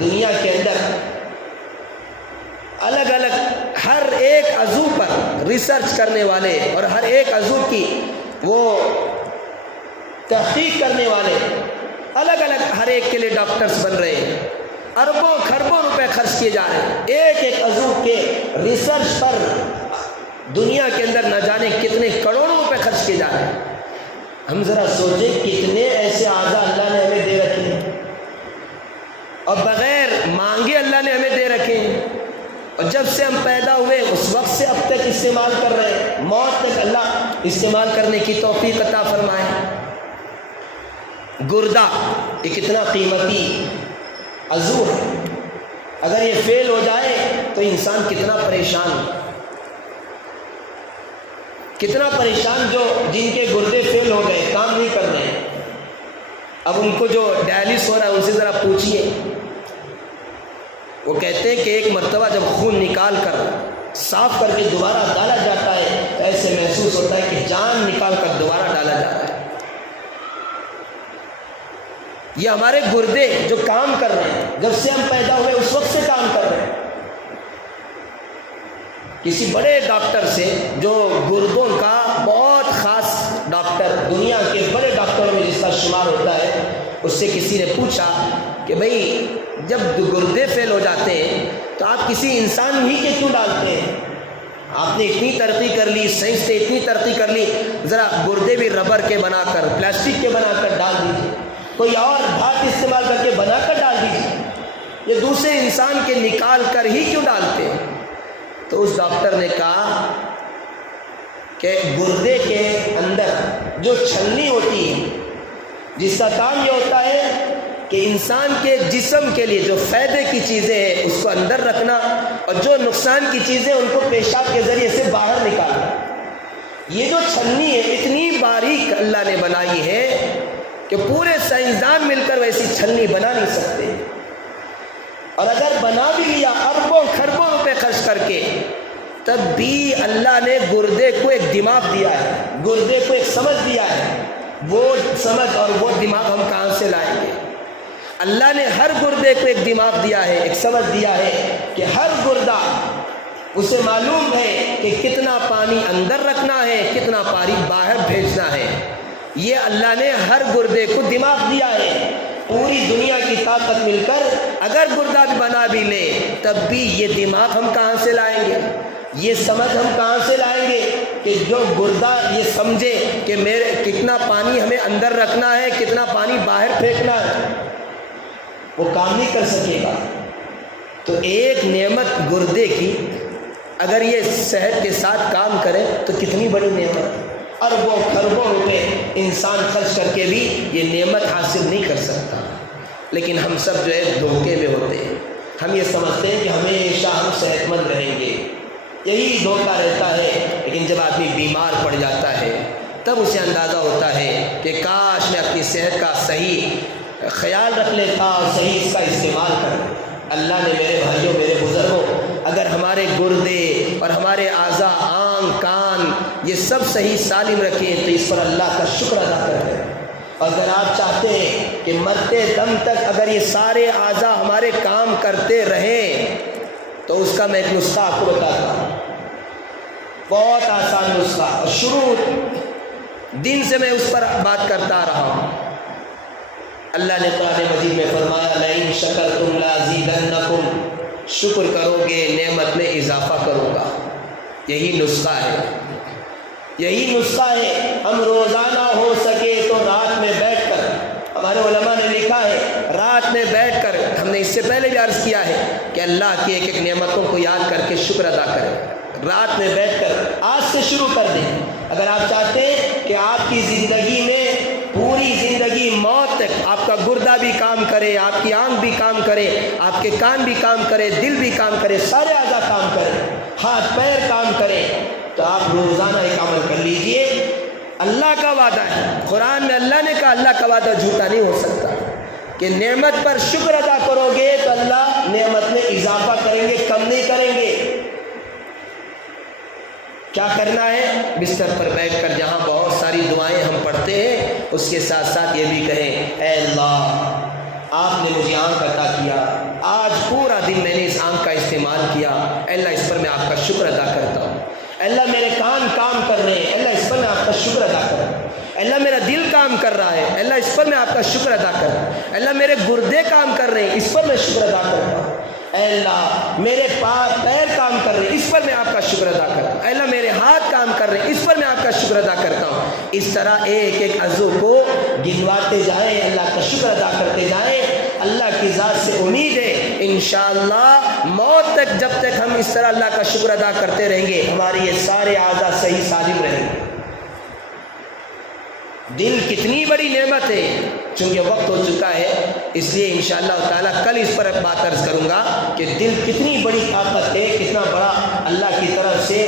دنیا کے اندر الگ الگ ہر ایک عضو پر ریسرچ کرنے والے اور ہر ایک عضو کی وہ تحقیق کرنے والے الگ الگ ہر ایک کے لیے ڈاکٹرز بن رہے ہیں۔ اربوں کھربوں روپے خرچ کیے جا رہے ہیں ایک ایک عضو کے ریسرچ پر۔ دنیا کے اندر نہ جانے کتنے کروڑوں روپے خرچ کیے جا رہے ہیں۔ ہم ذرا سوچیں کتنے ایسے اعضاء اللہ نے ہمیں دے رکھے ہیں اور بغیر مانگے اللہ نے ہمیں دے رکھے ہیں، اور جب سے ہم پیدا ہوئے اس وقت سے اب تک استعمال کر رہے ہیں، موت تک اللہ استعمال کرنے کی توفیق عطا فرمائے۔ گردہ یہ کتنا قیمتی عضو ہے، اگر یہ فیل ہو جائے تو انسان کتنا پریشان، کتنا پریشان جو جن کے گردے فیل ہو گئے، کام نہیں کر رہے ہیں۔ اب ان کو جو ڈائلس ہو رہا ہے ان سے ذرا پوچھیے، وہ کہتے ہیں کہ ایک مرتبہ جب خون نکال کر صاف کر کے دوبارہ ڈالا جاتا ہے تو ایسے محسوس ہوتا ہے کہ جان نکال کر دوبارہ ڈالا جا رہا ہے۔ یہ ہمارے گردے جو کام کر رہے ہیں، جب سے ہم پیدا ہوئے اس وقت سے کام کر رہے ہیں۔ کسی بڑے ڈاکٹر سے جو گردوں کا بہت خاص ڈاکٹر، دنیا کے بڑے ڈاکٹروں میں جس کا شمار ہوتا ہے، اس سے کسی نے پوچھا کہ بھئی جب گردے فیل ہو جاتے ہیں تو آپ کسی انسان ہی کے کیوں ڈالتے ہیں؟ آپ نے اتنی ترقی کر لی، سائنس نے اتنی ترقی کر لی، ذرا گردے بھی ربر کے بنا کر، پلاسٹک کے بنا کر ڈال دیجیے، کوئی اور دھات استعمال کر کے بنا کر ڈال دیجیے، یہ دوسرے انسان کے نکال کر ہی کیوں ڈالتے ہیں؟ تو اس ڈاکٹر نے کہا کہ گردے کے اندر جو چھلنی ہوتی ہے، جس کا کام یہ ہوتا ہے کہ انسان کے جسم کے لیے جو فائدے کی چیزیں ہیں اس کو اندر رکھنا، اور جو نقصان کی چیزیں ان کو پیشاب کے ذریعے سے باہر نکالنا۔ یہ جو چھلنی ہے اتنی باریک اللہ نے بنائی ہے کہ پورے سائنسدان مل کر ویسی چھلنی بنا نہیں سکتے، اور اگر بنا بھی لیا اربوں کھربوں روپے خرچ کر کے، تب بھی اللہ نے گردے کو ایک دماغ دیا ہے، گردے کو ایک سمجھ دیا ہے۔ وہ سمجھ اور وہ دماغ ہم کہاں سے لائیں گے؟ اللہ نے ہر گردے کو ایک دماغ دیا ہے، ایک سمجھ دیا ہے کہ ہر گردہ اسے معلوم ہے کہ کتنا پانی اندر رکھنا ہے، کتنا پانی باہر بھیجنا ہے۔ یہ اللہ نے ہر گردے کو دماغ دیا ہے۔ پوری دنیا کی طاقت مل کر اگر گردہ بھی بنا بھی لے تب بھی یہ دماغ ہم کہاں سے لائیں گے؟ یہ سمجھ ہم کہاں سے لائیں گے کہ جو گردہ یہ سمجھے کہ میرے کتنا پانی ہمیں اندر رکھنا ہے، کتنا پانی باہر پھینکنا ہے؟ وہ کام نہیں کر سکے گا۔ تو ایک نعمت گردے کی اگر یہ صحت کے ساتھ کام کرے تو کتنی بڑی نعمت، اربوں کھربوں روپے انسان خرچ کر کے بھی یہ نعمت حاصل نہیں کر سکتا۔ لیکن ہم سب جو ہے دھوکے میں ہوتے ہیں، ہم یہ سمجھتے ہیں کہ ہمیشہ ہم صحت مند رہیں گے، یہی دھوکہ رہتا ہے۔ لیکن جب آدمی بیمار پڑ جاتا ہے تب اسے اندازہ ہوتا ہے کہ کاش میں اپنی صحت کا صحیح خیال رکھ لیتا اور صحیح اس کا استعمال کر لیتا۔ اللہ نے میرے بھائیوں، میرے بزرگوں، اگر ہمارے گردے اور ہمارے اعضاء، آنکھ، کان یہ سب صحیح سالم رکھیں تو اس پر اللہ کا شکر ادا کریں۔ اگر آپ چاہتے ہیں کہ مرتے دم تک اگر یہ سارے اعضاء ہمارے کام کرتے رہیں تو اس کا میں ایک نسخہ آپ کو بتاتا ہوں، بہت آسان نسخہ، اور شروع دن سے میں اس پر بات کرتا آ رہا ہوں۔ اللہ نے قرآن مجید میں فرمایا لئن شکرتم لازیدنکم، شکر کرو گے نعمت میں اضافہ کروں گا۔ یہی نسخہ ہے، یہی نسخہ ہے۔ ہم روزانہ ہو سکے تو رات میں بیٹھ کر، ہمارے علماء نے لکھا ہے رات میں بیٹھ کر، ہم نے اس سے پہلے بھی عرض کیا ہے کہ اللہ کی ایک ایک نعمتوں کو یاد کر کے شکر ادا کریں۔ رات میں بیٹھ کر آج سے شروع کر دیں۔ اگر آپ چاہتے ہیں کہ آپ کی زندگی میں پوری زندگی موت تک آپ کا گردہ بھی کام کرے، آپ کی آنکھ بھی کام کرے، آپ کے کان بھی کام کرے، دل بھی کام کرے، سارے اعضاء کام کرے، ہاتھ پیر کام کرے، تو آپ روزانہ ایک عمل کر لیجئے۔ اللہ کا وعدہ ہے، قرآن میں اللہ نے کہا اللہ کا وعدہ جھوٹا نہیں ہو سکتا کہ نعمت پر شکر ادا کرو گے تو اللہ نعمت میں اضافہ کریں گے، کم نہیں کریں گے۔ کیا کرنا ہے؟ بستر پر بیٹھ کر جہاں بہت ساری دعائیں ہم پڑھتے ہیں اس کے ساتھ ساتھ یہ بھی کہیں، اے اللہ آپ نے مجھے آنکھ عطا کیا، آج پورا دن میں نے اس آنکھ کا استعمال کیا، اے اللہ اس پر میں آپ کا شکر ادا کرتا ہوں۔ اے اللہ میرے کان کام کر رہے ہیں، اے اللہ اس پر میں آپ کا شکر ادا کرتا ہوں۔ اے اللہ میرا دل کام کر رہا ہے، اے اللہ اس پر میں آپ کا شکر ادا کرتا ہوں۔ اے اللہ میرے گردے کام کر رہے ہیں، اس پر میں شکر ادا کرتا ہوں۔ اے اللہ میرے پیر کام کر رہے ہیں، اس پر میں آپ کا شکر ادا کرتا ہوں۔ اے اللہ میرے ہاتھ کام کر رہے ہیں، اس پر میں آپ کا شکر ادا کرتا ہوں۔ اس طرح ایک ایک عضو کو گنواتے جائیں، اللہ کا شکر ادا کرتے جائیں۔ اللہ کی ذات سے امید ہے انشاءاللہ موت تک جب تک ہم اس طرح اللہ کا شکر ادا کرتے رہیں گے ہماری یہ سارے اعضاء صحیح سالم رہیں گے۔ دل کتنی بڑی نعمت ہے، چونکہ وقت ہو چکا ہے اس لیے انشاءاللہ تعالیٰ کل اس پر بات عرض کروں گا کہ دل کتنی بڑی طاقت ہے، کتنا بڑا اللہ کی طرف سے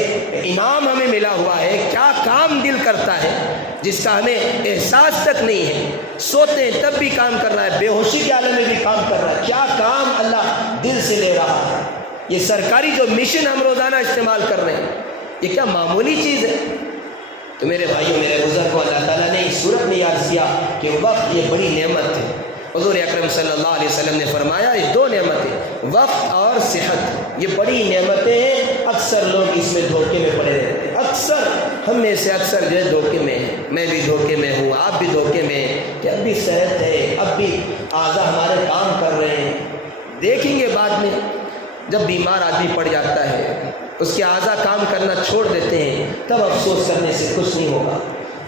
انعام ہمیں ملا ہوا ہے، کیا کام دل کرتا ہے جس کا ہمیں احساس تک نہیں ہے۔ سوتے ہیں تب بھی کام کر رہا ہے، بے ہوشی کے عالم میں بھی کام کر رہا ہے، کیا کام اللہ دل سے لے رہا ہے۔ یہ سرکاری جو مشن ہم روزانہ استعمال کر رہے ہیں یہ کیا معمولی چیز ہے؟ تو میرے بھائیوں میرے بزرگوں، اللہ تعالیٰ نے اس صورت میں یاد کیا کہ وقت یہ بڑی نعمت ہے۔ حضور اکرم صلی اللہ علیہ وسلم نے فرمایا یہ دو نعمتیں، وقت اور صحت، یہ بڑی نعمتیں ہیں، اکثر لوگ اس میں دھوکے میں پڑے رہتے ہیں۔ اکثر ہم میں سے اکثر جو ہے دھوکے میں ہیں، میں بھی دھوکے میں ہوں، آپ بھی دھوکے میں ہیں کہ اب بھی صحت ہے، اب بھی اعضاء ہمارے کام کر رہے ہیں۔ دیکھیں گے بعد میں جب بیمار آدمی پڑ جاتا ہے، اس کے اعضاء کام کرنا چھوڑ دیتے ہیں، تب افسوس کرنے سے کچھ نہیں ہوگا،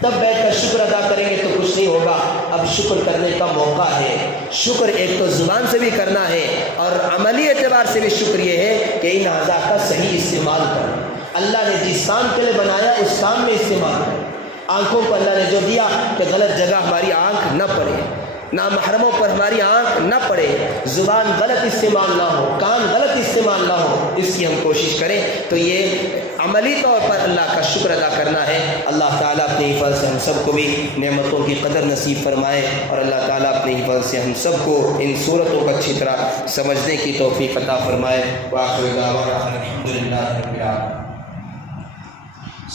تب بیٹھ کر شکر ادا کریں گے تو کچھ نہیں ہوگا۔ اب شکر کرنے کا موقع ہے۔ شکر ایک تو زبان سے بھی کرنا ہے اور عملی اعتبار سے بھی شکر یہ ہے کہ ان اعضاء کا صحیح استعمال کریں۔ اللہ نے جس کام کے لیے بنایا اس کام میں استعمال کریں۔ آنکھوں کو اللہ نے جو دیا کہ غلط جگہ ہماری آنکھ نہ پڑے، نامحرموں پر ہماری آنکھ نہ پڑے، زبان غلط استعمال نہ ہو، کان غلط استعمال نہ ہو، اس کی ہم کوشش کریں۔ تو یہ عملی طور پر اللہ کا شکر ادا کرنا ہے۔ اللہ تعالیٰ اپنے حفاظت سے ہم سب کو بھی نعمتوں کی قدر نصیب فرمائے اور اللہ تعالیٰ اپنے حفاظت سے ہم سب کو ان صورتوں کو اچھی طرح سمجھنے کی توفیق عطا فرمائے۔ وآخر دعوانا الحمدللہ رب العالمین۔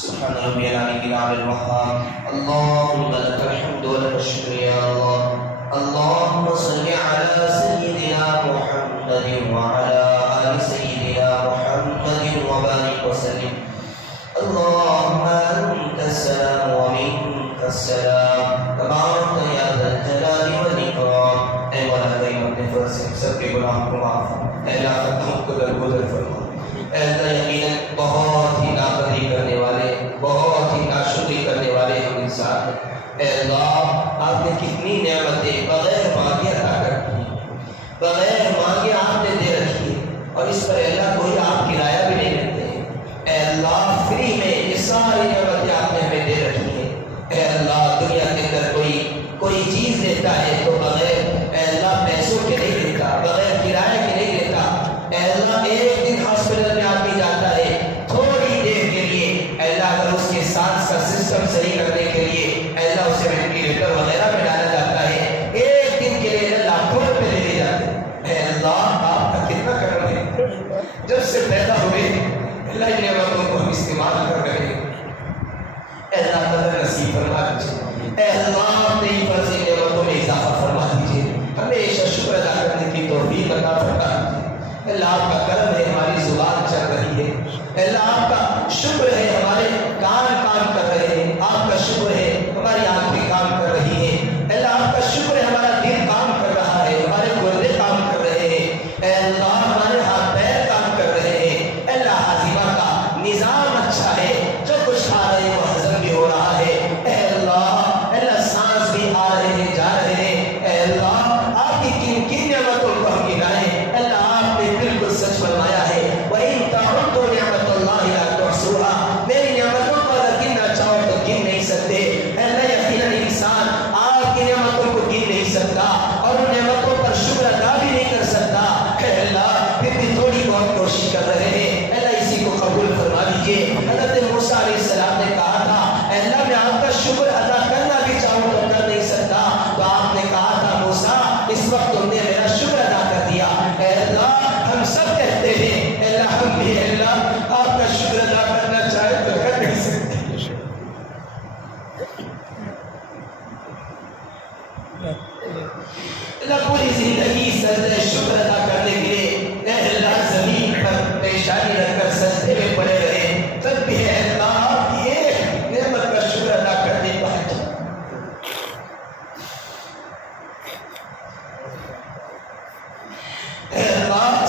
سبحان ربی العلی العلی الوہاب۔ اللہم لک الحمد ولک الشکر یا اللہ۔ اللہم صل علی سیدنا محمد وعلی آل سیدنا محمد وبارک وسلم۔ اللہم انت السلام ومنک السلام تبارک یا ذا الجلال والاکرام۔ اے مولا کریم اپنے فضل سے سب کے گناہوں کو معاف فرما، اے اللہ ہم کو درگزر فرما۔ اے اللہ یقیناً بہت ہی نافرمانی کرنے والے، بہت ہی ناشکری کرنے والے ہم انسان ہیں۔ اے اللہ آپ نے کتنی نعمتیں بغیر مانگے عطا کر دی، بغیر مانگے آپ نے دے رکھی ہے، اور اس پر اللہ کوئی آپ کرایہ بھی نہیں لیتے ہیں۔ اے اللہ فری میں یہ ساری نعمتیں آپ نے ہمیں دے رکھی ہیں۔ اے اللہ دنیا کے اندر کوئی چیز دیتا ہے تو بغیر اے اللہ پیسوں کے نہیں دیتا، بغیر کرایہ کے نہیں دیتا۔ اے اللہ ایک دن ہاسپٹل میں آدمی جاتا ہے تھوڑی دیر کے لیے، اے اللہ اگر اس کے سانس کا سسٹم صحیح کرنے کے لیے اے اللہ اسے وینٹیلیٹر وغیرہ میں ڈالا جاتا ہے، ایک دن کے لیے لاکھوں روپے دے دیے جاتے ہیں۔ اے اللہ آپ کا کتنا کرم ہے، جب سے پیدا ہوئے اللہ ان نعمتوں کو ہم استعمال کر رہے ہیں۔ اے اللہ قدر نصیب فرما دیجیے، اے اللہ اپنے فرض نعمتوں میں اضافہ فرما دیجیے، ہمیشہ شکر ادا کرنے کی توفیق عطا فرما دیجیے۔ اللہ آپ کا کرم ہے ہماری زبان چل رہی ہے، اللہ آپ کا شکر ہے ہمارے کان کام کر رہے ہیں، آپ کا شکر ہے ہماری آنکھیں کام کر رہی ہیں، اللہ آپ کا شکر ہے ہمارا دل کام کر رہا ہے، ہمارے گردے کام کر رہے ہیں، اے اللہ ہمارے ہاتھ پیر کام کر رہے ہیں۔ اللہ ہاضمہ کا نظام اچھا ہے، جو کچھ آ رہے ہیں وہ ہضم بھی ہو رہا ہے۔ اے اللہ سانس بھی آ رہے ہیں جا رہے ہیں۔ اے اللہ آپ کی کن کن نعمتوں کو ہم گنائیں، اللہ آپ نے بالکل سچ فرمایا ہے، وَإِن تَعُدُّوا نِعْمَتَ اللَّهِ لَا تُحْصُوهَا۔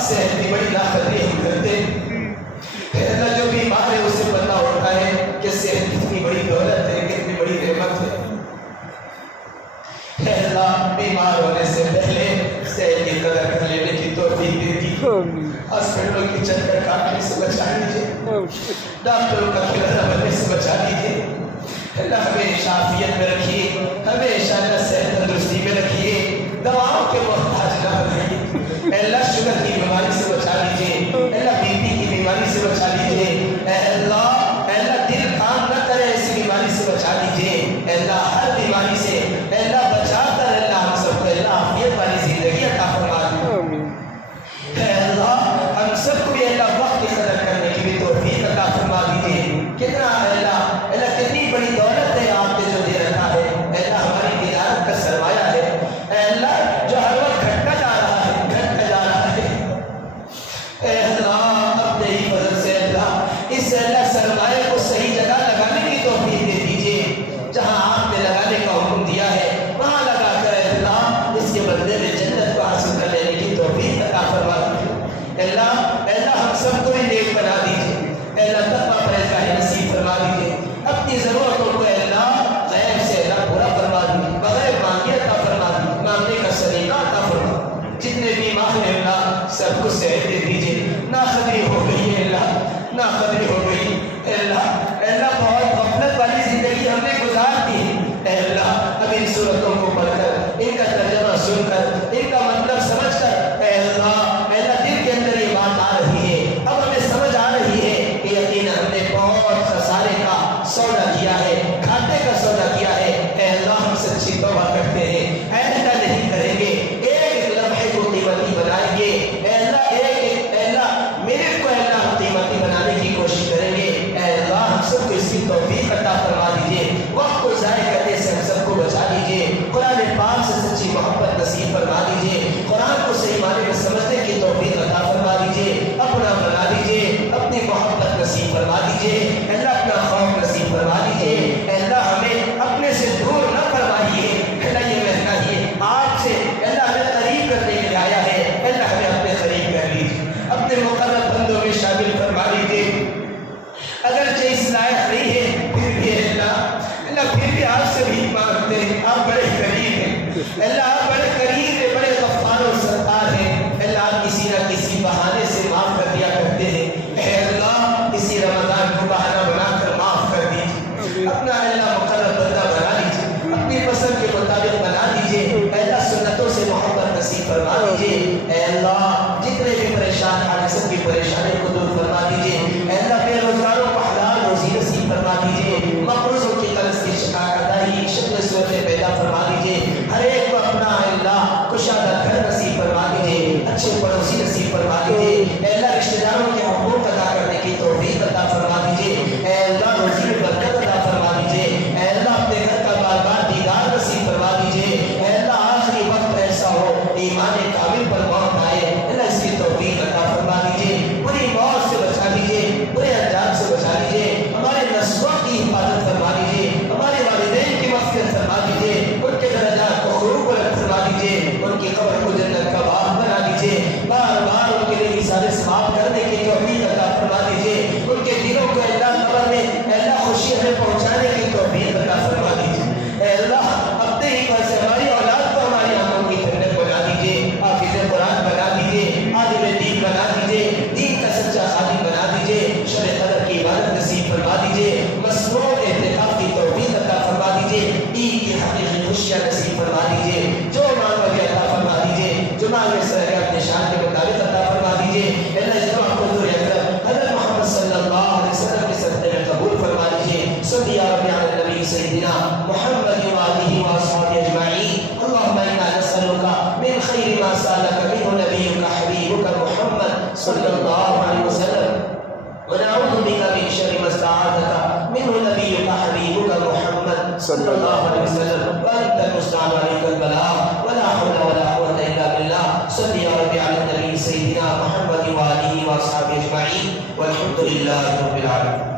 صحت کی بڑی ناقدری ہم کرتے ہیں۔ اے اللہ جو بیمار ہے اسے پتہ ہوتا ہے کہ صحت کتنی بڑی دولت ہے، کتنی بڑی نعمت ہے۔ اے اللہ بیمار ہونے سے پہلے صحت کی قدر کر لینے کی توفیق دے دی، ہاسپٹلوں کی چکر کاٹنے سے بچا لیجیے، ڈاکٹروں کا کھلانا بننے سے بچا لیجیے۔ اللہ ہمیشہ عافیت میں رکھیے، ہمیشہ اللہ صحت تندرستی میں رکھیے، دواؤں کے محتاج نہ بنائیے۔ اے اللہ شوگر کی بیماری سے بچا لیجیے، اے اللہ بی پی کی بیماری سے بچا لیجیے، اے اللہ دل کام نہ کرے ایسی بیماری سے بچا لیجیے، اے اللہ ہر بیماری سے اے اللہ بچا کر اللہ ہم سب کو اللہ عافیت والی زندگی عطا فرما دیجیے۔ اے اللہ ہم سب کو بھی اللہ وقت کی قدر کرنے کی بھی توفیق عطا فرما دیجیے۔ کتنا اللہ کتنی بڑی دولت ہے آپ نے جو دے رکھا ہے، اے اللہ ہماری تجارت کا سرمایہ ہے، اے اللہ جو ہر وقت گھٹتا جا رہا ہے، گھٹتا جا رہا ہے، اے اللہ اپنے ہی فضل سے اللہ اس اللہ سرمایہ کو صحیح جگہ لگانے کی توفیق دے دیجیے، جہاں آپ نے لگانے کا حکم دیا ہے وہاں لگا کر اے اللہ اس کے بدلے میں جنت کو حاصل کر لینے کی توفیق عطا فرما دیجیے۔ اے اللہ ہم سب کو بھی نیک بنا دیجیے، اے اللہ تقویٰ پرہیزگاری نصیب فرما دیجیے، اپنی ضرورتوں کو اے اللہ غیب سے اللہ پورا فرما دیجیے، بغیر مانگے عطا فرما دیجیے، مانگنے کا سلیقہ عطا فرما، جتنے بیمار ہیں اللہ سب کو صحت دے دیجیے۔ ناقدری ہو گئی ہے اللہ، ناقدری ہو گئی اے اللہ بہت غفلت والی زندگی ہم نے گزار دی ہے، اے اللہ اب ان صورتوں کو پڑھ کر ان کا ترجمہ سن کر ان کا مطلب سمجھ کر اے اللہ دل کے اندر یہ بات آ رہی ہے، اب ہمیں سمجھ آ رہی ہے کہ یقینا ہم نے بہت خسارے کا سودا کیا ہے، گھاٹے کا سودا کیا ہے، اے اللہ ہم سچی توبہ کرتے ہیں، ایسا نہیں کریں گے، ایک لمحے کو قیمتی بنائیں گے، اے اللہ میرے کو اے اللہ قیمتی بنانے کی کوشش کریں گے، اے اللہ ہم سب کو اس کی توفیق عطا فرما دیجیے، وقت کو ضائع کرنے سے ہم سب کو بچا لیجیے، قرآن پاک سے سچی محبت نصیب فرما دیجیے، قرآن کو صحیح معنی میں سمجھنے کی توفیق عطا فرما دیجیے، اپنا بنا دیجیے، اپنی محبت نصیب فرما دیجیے، اے اللہ اپنا خوف نصیب فرما دیجیے، اے اللہ ہمیں اپنے سے دور نہ فرمائیے، اے اللہ یہ مہنگا ہی آپ سے اے اللہ ہمیں قریب کرنے کے لیے آیا ہے، اے اللہ ہمیں اپنے قریب کر لیجیے، اپنے مقرب بندوں میں شامل فرما لیجیے، اگرچہ اس لائق نہیں ہے پھر بھی اللہ پھر بھی آپ سے بھی مانگتے ہیں، آپ بڑے قریب ہیں، اللہ آپ بڑے قریب ہیں، بڑے غفار و ستار ہیں، اللہ آپ کسی نہ کسی بہانے سے معاف کر دیا کرتے ہیں، اے اللہ اسی رمضان کو بہانہ بنا کر معاف کر دیجیے، اپنا اللہ مقرب بندہ بنا لیجیے، اپنی پسند کے مطابق بنا دیجیے، اے اللہ سنتوں سے محبت نصیب فرما دیجیے، اے اللہ جتنے بھی پریشان ہیں سب کی پریشانی کو دور فرما دیجیے، اے اللہ بے روزگاروں کو حلال روزی نصیب فرما دیجیے، مقروضوں کی قرض کی ادائیگی شکل صورتیں پیدا فرما دیجیے، ہر ایک کو اپنا اللہ کشادہ گھر نصیب فرما دیجیے، اچھے پڑوسی نصیب فرما دیجیے، اے اللہ رشتہ داروں کے حقوق ادا کرنے کی توفیق عطا فرما دیجیے، اے اللہ روزی میں برکت عطا فرما دیجیے، اے اللہ اپنے گھر کا بار بار دیدار نصیب فرما دیجیے، اے اللہ آخری وقت ایسا ہو ایمان کامل پر موت آئے، اللہ اس کی توفیق عطا فرما دیجیے، بری موت سے بچا دیجیے، برے انجام سے بچا دیجیے، ہمارے نسلوں کی حفاظت فرما دیجیے، ہمارے والدین کی مغفرت فرما دیجیے، ان کے درجات کو غروب بلند فرما دیجیے، ان کی قبر کو جنت کا باغ بنا دیجیے، بار بار ان کے لیے سارے ثواب کرنے کی توفیق عطا فرما دیجیے، ان کے دلوں کو اللہ قبر میں اللہ خوشی میں پہنچانے کی توفیق عطا فرما دیجیے، اے اللہ اپنے ہی پر سے ہماری اولاد کو ہماری آنکھوں کی ٹھنڈک بنا دیجیے، حافظ قرآن بنا دیجیے، عالم دین بنا دیجیے، دین کا سچا خادم بنا دیجیے، شب قدر کی عبادت نصیب فرما دیجیے، مسنون اعتکاف کی توفیق عطا فرما دیجیے، عید کی حقیقی خوشیاں نصیب فرما دیجیے، جو مانگو گے عطا فرما دیجیے، جو مانگے سر اپنے شان کے مطابق عطا فرما دیجیے، اللہ اجتماع کو حضور اکرم حضرت محمد صلی اللہ علیہ وسلم کے صدقے میں قبول فرما دیجیے، صلی یا رب علی النبی سیدنا محمد وآلہ وصحبہ اجمعین، اللهم انا نسألك من خیر ما سألك منه نبیك حبیبك محمد صلی اللہ علیہ وسلم، ونعوذ بك من شر ما استعاذك منه نبيك حبيبك محمد صلى الله عليه وسلم، وانت المستعان عليك البلاغ ولا حول ولا قوة الا بالله، صل يا رب على النبي سيدنا محمد وآله واصحابه اجمعين، والحمد لله رب العالمين.